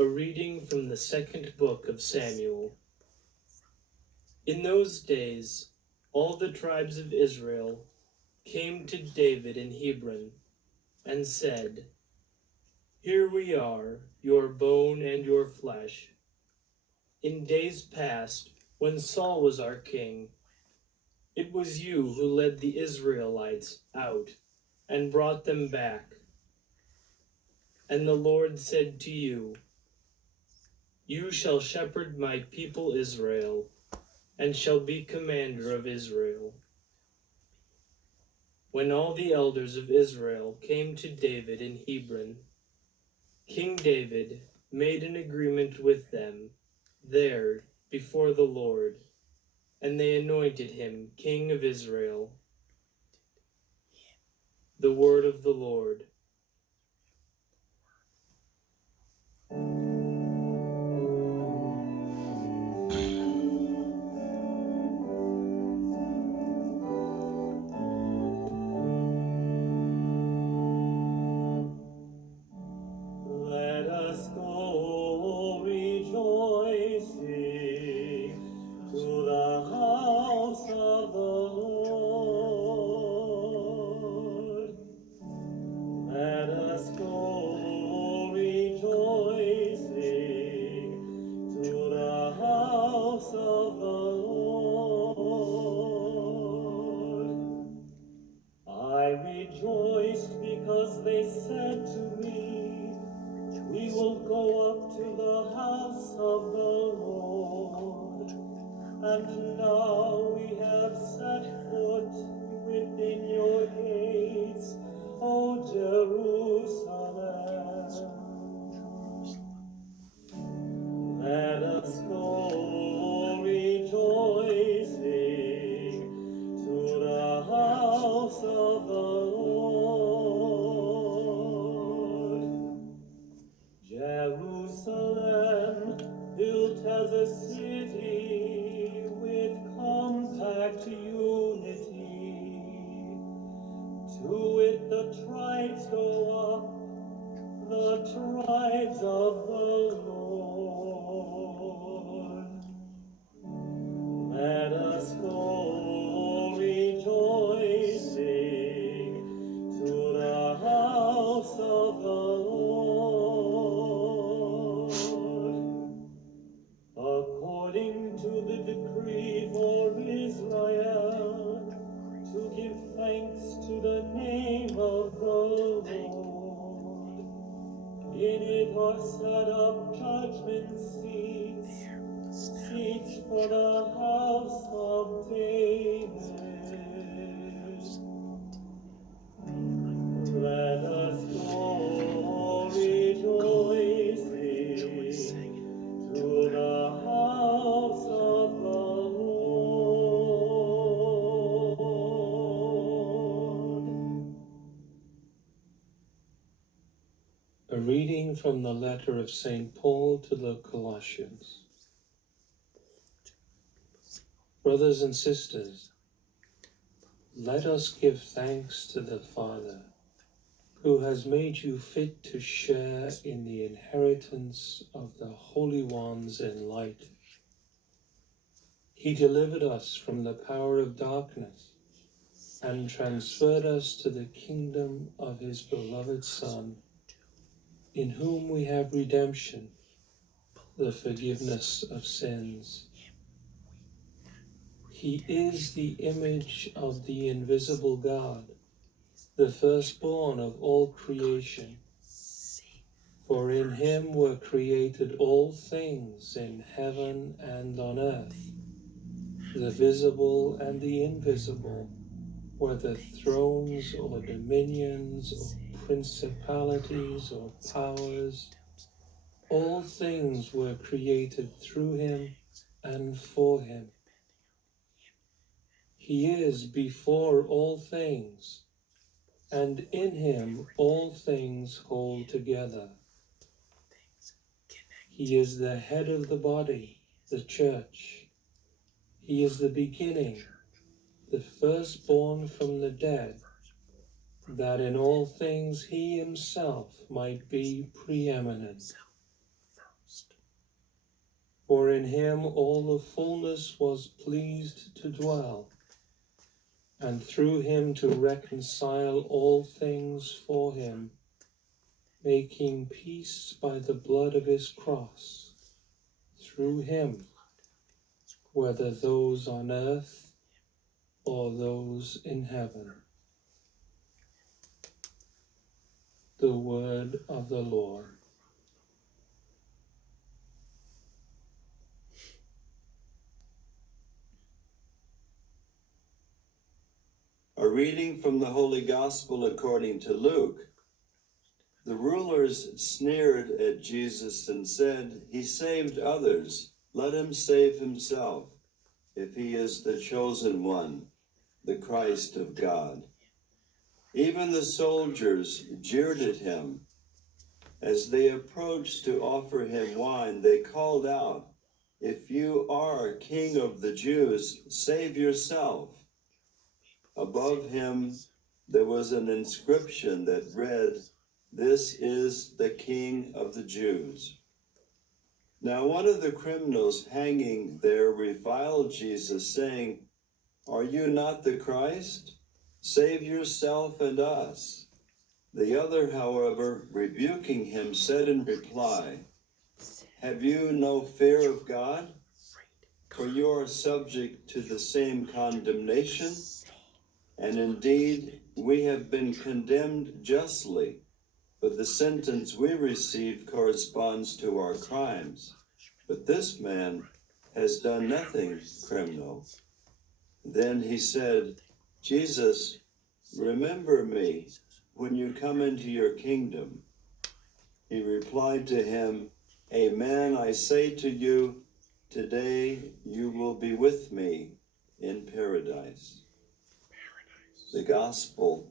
A reading from the second book of Samuel. In those days, all the tribes of Israel came to David in Hebron and said, "Here we are, your bone and your flesh. In days past, when Saul was our king, it was you who led the Israelites out and brought them back. And the Lord said to you, 'You shall shepherd my people Israel, and shall be commander of Israel.'" When all the elders of Israel came to David in Hebron, King David made an agreement with them there before the Lord, and they anointed him king of Israel. The word of the Lord. Let us go rejoicing to the house of the Lord. Let us go rejoicing to the house of the Lord. I rejoiced because they said to me, "We will go up to the house of the Lord." And now we have set foot within your gates, O Jerusalem. Let us go rejoicing to the house of the Lord. Jerusalem, built as a city with compact unity, to it the tribes go up, the tribes of the Lord. Let us go rejoicing to the house of the Lord. According to the decree for Israel, to give thanks to the name of the Lord. In it are set up judgment seats, seats for the house of David. Let us go rejoicing to the house of the Lord. A reading from the letter of St. Paul to the Colossians. Brothers and sisters, let us give thanks to the Father, who has made you fit to share in the inheritance of the holy ones in light. He delivered us from the power of darkness and transferred us to the kingdom of his beloved Son, in whom we have redemption, the forgiveness of sins. He is the image of the invisible God, the firstborn of all creation. For in him were created all things in heaven and on earth, the visible and the invisible, whether thrones or dominions or principalities or powers. All things were created through him and for him. He is before all things, and in him all things hold together. He is the head of the body, the church. He is the beginning, the firstborn from the dead, that in all things he himself might be preeminent. For in him all the fullness was pleased to dwell, and through him to reconcile all things for him, making peace by the blood of his cross. Through him, whether those on earth or those in heaven. The word of the Lord. A reading from the Holy Gospel according to Luke. The rulers sneered at Jesus and said, "He saved others. Let him save himself, if he is the chosen one, the Christ of God." Even the soldiers jeered at him. As they approached to offer him wine, they called out, "If you are King of the Jews, save yourself." Above him there was an inscription that read, "This is the King of the Jews." Now one of the criminals hanging there reviled Jesus, saying, "Are you not the Christ? Save yourself and us." The other, however, rebuking him, said in reply, "Have you no fear of God? For you are subject to the same condemnation. And indeed, we have been condemned justly, but the sentence we received corresponds to our crimes. But this man has done nothing criminal." Then he said, "Jesus, remember me when you come into your kingdom." He replied to him, "Amen, I say to you, today you will be with me in paradise." The Gospel